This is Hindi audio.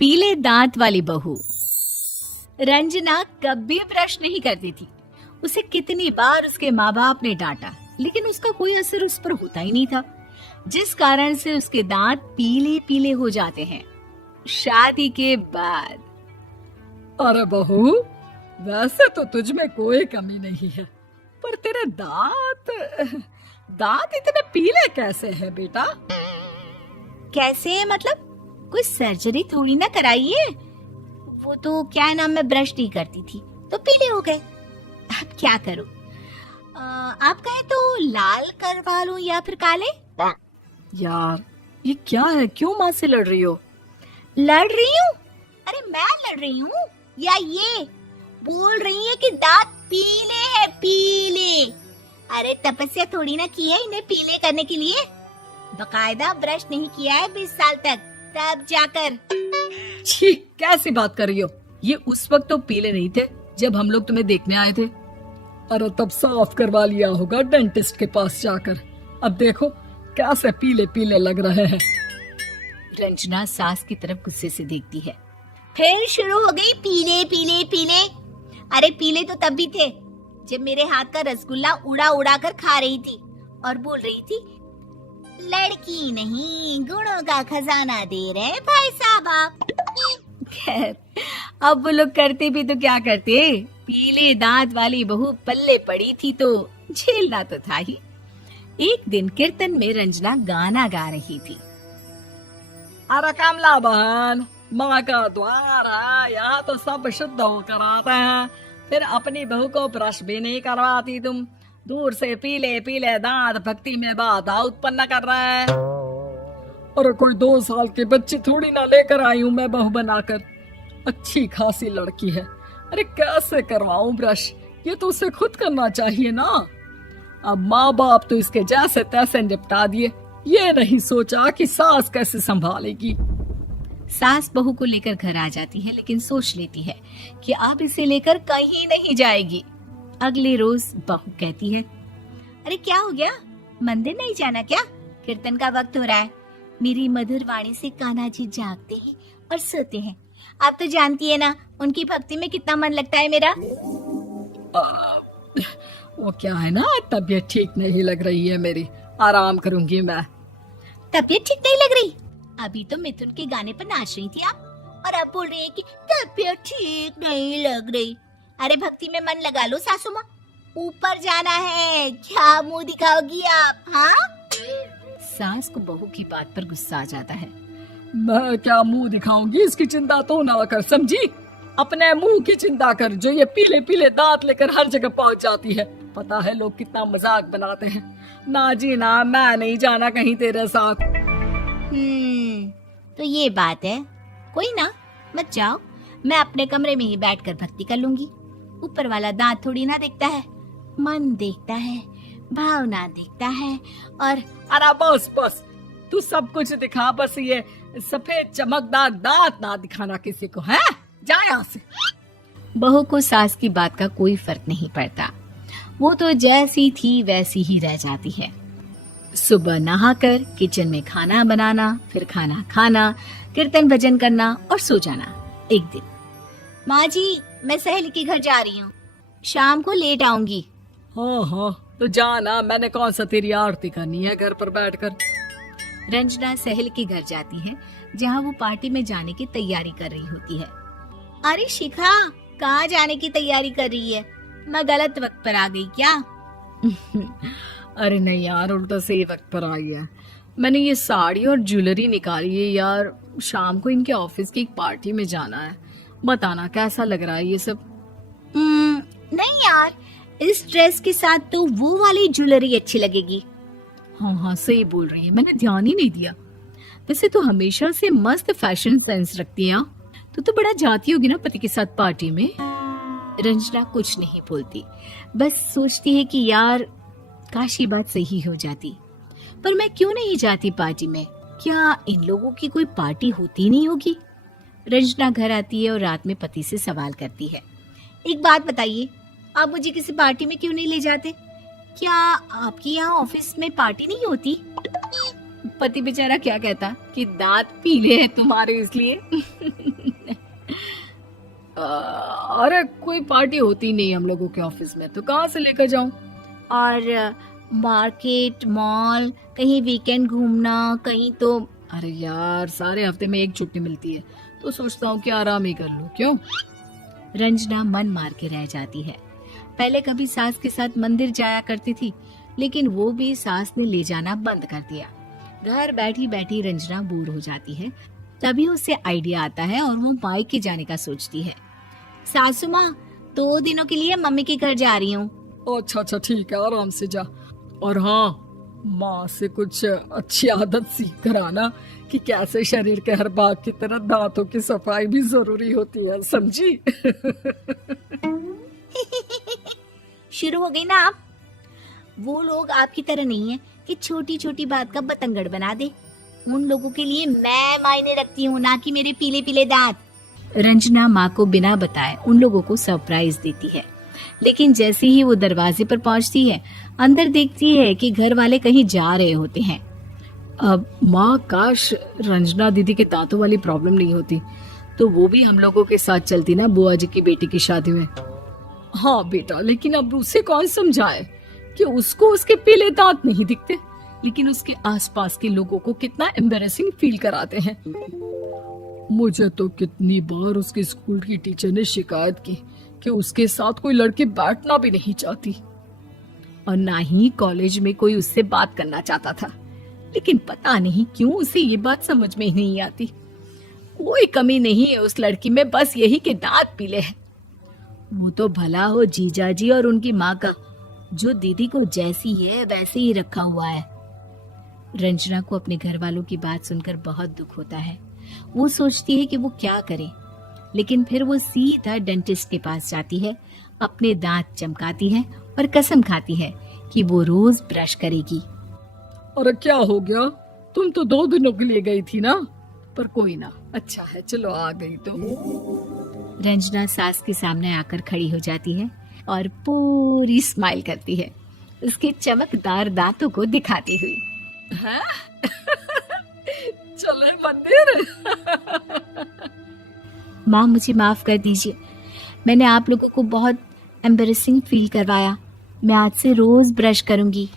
पीले दांत वाली बहू। रंजना कभी ब्रश नहीं करती थी। उसे कितनी बार उसके माँ बाप ने डांटा, लेकिन उसका कोई असर उस पर होता ही नहीं था, जिस कारण से उसके दांत पीले पीले हो जाते हैं। शादी के बाद अरे बहू, वैसे तो तुझ में कोई कमी नहीं है, पर तेरे दांत इतने पीले कैसे हैं बेटा? कैसे मतलब? कोई सर्जरी थोड़ी ना कराइए। वो तो क्या नाम, मैं ब्रश नहीं करती थी तो पीले हो गए। अब क्या करूं? आप कहें तो लाल करवा लूं या फिर काले? यार ये क्या है, क्यों माँ से लड़ रही हो? लड़ रही हूँ? अरे मैं लड़ रही हूँ या ये बोल रही है कि दांत पीले हैं, पीले? अरे तपस्या थोड़ी ना की है इन्हें पीले करने के लिए। बकायदा ब्रश नहीं किया है 20 साल तक, तब जाकर। छी, कैसी बात कर रही हो? ये उस वक्त तो पीले नहीं थे जब हम लोग तुम्हें देखने आए थे। अरे तब साफ करवा लिया होगा डेंटिस्ट के पास जाकर। अब देखो कैसे पीले पीले लग रहे हैं। रंजना सास की तरफ गुस्से से देखती है। फिर शुरू हो गई पीले पीले पीले। अरे पीले तो तब भी थे जब मेरे हाथ का रसगुल्ला उड़ा उड़ा कर खा रही थी और बोल रही थी, लड़की नहीं गुणों का खजाना दे रहे भाई साहब आप। खैर, अब वो लोग करते भी तो क्या करते, पीले दांत वाली बहू पल्ले पड़ी थी तो झेलना तो था ही। एक दिन कीर्तन में रंजना गाना गा रही थी। अरे कमला बहन, माँ का द्वार है, यहाँ तो सब शुद्ध होकर आते हैं, फिर अपनी बहू को ब्रश भी नहीं करवाती तुम। दूर से पीले पीले दांत भक्ति में बाधा उत्पन्न कर रहे हैं। अरे कोई 2 साल के बच्चे थोड़ी ना लेकर आई हूँ मैं बहू बनाकर। अच्छी खासी लड़की है, अरे कैसे करवाऊं ब्रश? ये तो उसे खुद करना चाहिए ना। अब माँ बाप तो इसके जैसे तैसे निपटा दिए, ये नहीं सोचा कि सास कैसे संभालेगी। सास बहू को लेकर घर आ जाती है, लेकिन सोच लेती है कि अब इसे लेकर कहीं नहीं जाएगी। अगले रोज बहू कहती है, अरे क्या हो गया, मंदिर नहीं जाना क्या? कीर्तन का वक्त हो रहा है। मेरी मधुर वाणी से कान्हा जी जागते हैं और सोते हैं। आप तो जानती है ना उनकी भक्ति में कितना मन लगता है मेरा। वो क्या है ना, तबीयत ठीक नहीं लग रही है मेरी, आराम करूंगी मैं। तबीयत ठीक नहीं लग रही? अभी तो मिथुन के गाने पर नाच रही थी आप, और अब बोल रही है कि तबीयत ठीक नहीं लग रही। अरे भक्ति में मन लगा लो सासू माँ, ऊपर जाना है, क्या मुंह दिखाओगी आप? हाँ? सास को बहू की बात पर गुस्सा आ जाता है। मैं क्या मुंह दिखाऊंगी, इसकी चिंता तो ना कर, समझी? अपने मुंह की चिंता कर, जो ये पीले पीले दांत लेकर हर जगह पहुंच जाती है। पता है लोग कितना मजाक बनाते हैं। ना जी ना, मैं नहीं जाना कहीं तेरे साथ। तो ये बात है। कोई ना, मत जाओ, मैं अपने कमरे में ही बैठकर भक्ति कर लूंगी। ऊपर वाला दांत थोड़ी ना देखता है, मन देखता है, भावना देखता है। और अरे बस बस, तू सब कुछ दिखा, बस ये सफेद चमकदार दांत ना दिखाना किसी को, है? जा यहाँ से। बहू को सास की बात का कोई फर्क नहीं पड़ता, वो तो जैसी थी वैसी ही रह जाती है। सुबह नहाकर किचन में खाना बनाना, फिर खाना खाना, कीर्तन भजन करना और सो जाना। एक दिन, माँ जी मैं सहेली के घर जा रही हूँ, शाम को लेट आऊंगी। हाँ हाँ तो जाना, मैंने कौन सा तेरी आरती करनी है घर पर बैठकर। रंजना सहेली के घर जाती है, जहाँ वो पार्टी में जाने की तैयारी कर रही होती है। अरे शिखा, कहाँ जाने की तैयारी कर रही है? मैं गलत वक्त पर आ गई क्या? अरे नहीं यार, उल्टा सही वक्त पर आई है। मैंने ये साड़ी और ज्वेलरी निकाली है यार, शाम को इनके ऑफिस की एक पार्टी में जाना है। बताना कैसा लग रहा है ये सब? नहीं यार, इस ड्रेस के साथ तो वो वाली ज्वेलरी अच्छी लगेगी। हाँ हाँ सही बोल रही है, मैंने ध्यान ही नहीं दिया। वैसे तो हमेशा से मस्त फैशन सेंस रखती है। तो बड़ा जाती होगी ना पति के साथ पार्टी में। रंजना कुछ नहीं बोलती, बस सोचती है कि यार काश ये बात सही हो जाती, पर मैं क्यों नहीं जाती पार्टी में? क्या इन लोगों की कोई पार्टी होती नहीं होगी? रंजना घर आती है और रात में पति से सवाल करती है, एक बात बताइए, आप मुझे किसी पार्टी में क्यों नहीं ले जाते? क्या आपकी यहाँ ऑफिस में पार्टी नहीं होती? पति बेचारा क्या कहता कि दांत पीले हैं तुम्हारे इसलिए। अरे कोई पार्टी होती नहीं हम लोगों के ऑफिस में, तो कहाँ से लेकर जाऊं? और मार्केट, मॉल, कहीं वीकेंड घूमना, कहीं तो। अरे यार सारे हफ्ते में एक छुट्टी मिलती है, तो सोचता हूँ कि आराम ही कर लूं। क्यों? रंजना मन मार के रह जाती है। पहले कभी सास के साथ मंदिर जाया करती थी, लेकिन वो भी सास ने ले जाना बंद कर दिया। घर बैठी बैठी रंजना बोर हो जाती है। तभी उसे आइडिया आता है और वो मायके जाने का सोचती है। सासू माँ, 2 दिनों के लिए मम्मी के घर जा रही हूँ। अच्छा अच्छा ठीक है, आराम से जा। और हाँ, माँ से कुछ अच्छी आदत सीख कर आना कि कैसे शरीर के हर भाग की तरह दांतों की सफाई भी जरूरी होती है, समझी? शुरू हो गई ना आप। वो लोग आपकी तरह नहीं है कि छोटी छोटी बात का बतंगड़ बना दे। उन लोगों के लिए मैं मायने रखती हूँ, ना कि मेरे पीले पीले दांत। रंजना माँ को बिना बताए उन लोगों को सरप्राइज देती है, लेकिन जैसे ही वो दरवाजे पर पहुंचती है, अंदर देखती है कि घर वाले कहीं जा रहे होते हैं। अब माँ, काश रंजना दीदी के दांतों वाली प्रॉब्लम नहीं होती, तो वो भी हम लोगों के साथ चलती ना बुआ जी की बेटी की शादी में। हाँ बेटा, लेकिन अब उसे कौन समझाए कि उसको उसके पीले दांत नहीं दिखते, लेकिन उसके आसपास के लोगों को कितना एम्बैरेसिंग फील कराते हैं। मुझे तो कितनी बार उसके स्कूल की टीचर ने शिकायत की कि उसके साथ कोई लड़की बैठना भी नहीं चाहती, और ना ही कॉलेज में कोई उससे बात करना चाहता था। लेकिन पता नहीं क्यों उसे ये बात समझ में ही नहीं आती। कोई कमी नहीं है उस लड़की में, बस यही कि दांत पीले हैं। वो तो भला हो जीजा जी और उनकी माँ का, जो दीदी को जैसी है वैसे ही रखा हुआ है। रंजना को अपने घर वालों की बात सुनकर बहुत दुख होता है। वो सोचती है कि वो क्या करे, लेकिन फिर वो सीधा डेंटिस्ट के पास जाती है, अपने दांत चमकाती है और कसम खाती है कि वो रोज ब्रश करेगी। अरे क्या हो गया? तुम तो 2 दिनों के लिए गई थी ना, पर कोई ना, अच्छा है, चलो आ गई तो। रंजना सास के सामने आकर खड़ी हो जाती है और पूरी स्माइल करती है, उसके चमकदार दांतों को दिखाती हुई। हैं? चले मंदिर? माँ, मुझे माफ कर दीजिए, मैंने आप लोगों को बहुत एम्बैरेसिंग फील करवाया। मैं आज से रोज ब्रश करूंगी।